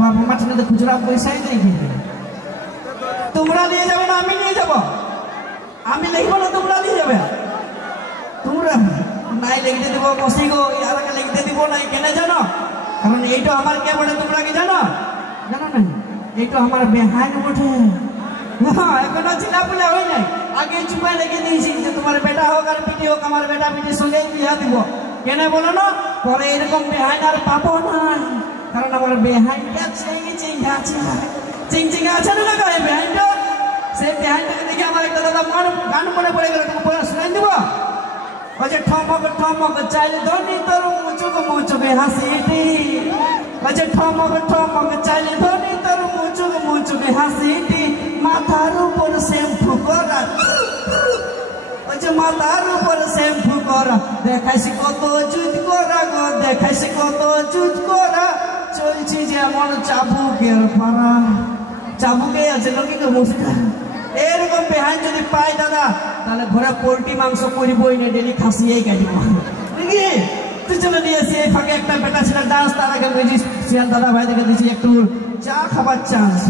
বাবা মাঠে খুচরা পয়সাই নেই কিন্তু তোমরা নিয়ে যাবে না আমি নিয়ে যাব আমি লিখবো না তোমরা নিয়ে যাবে তোমরা নাই লিখতে দেবো বসি গো আর লিখতে দিব নাই কেন জানো কারণ এইটা আমার কে বলে তোমরা কি জানো জানো না এইটা আমার বেহান বটে এখনো চিলাপুলা হয় নাই আগে চুপাই রেখে দিয়েছি যে তোমার বেটা হোক আর পিটি হোক আমার বেটা পিটির সঙ্গে বিয়া দিব কেন বলো না পরে এরকম বেহাইন আর পাবো না কারণ আমার বেহাইনটা চিংচিঙা আছে না গায়ে বেহাইনটা সেই বেহাইনটাকে দেখে আমার একটা দাদা গান মনে পড়ে গেল তুমি পড়া শোনাই দিব ওই যে ঠমক ঠমক চাইলে ধনি তোর মুচুকে হাসিটি ওই যে ঠমক ঠমক চাইলে ধনি তোর মুচুকে হাসিটি মাথার উপর শ্যাম্পু করা ওই যে মাথার উপর শ্যাম্পু করা দেখাইছি কত জুত করা গো দেখাইছি কত জুত করা চলছি যেমন চাবুকের পাড়া চাবুকে আছে লোকে মুস্কা এরকম বেহাইন যদি পাই দাদা তাহলে ঘরে পোল্ট্রি মাংস করিবই না ডেলি খাসিয়েই কাটিব নাকি তুই চলে নিয়ে এসে এই ফাঁকে একটা বেটা ছিল ডান্স তার আগে বুঝিস শিয়াল দাদা ভাই দেখে দিয়েছি একটু চা খাবার চান্স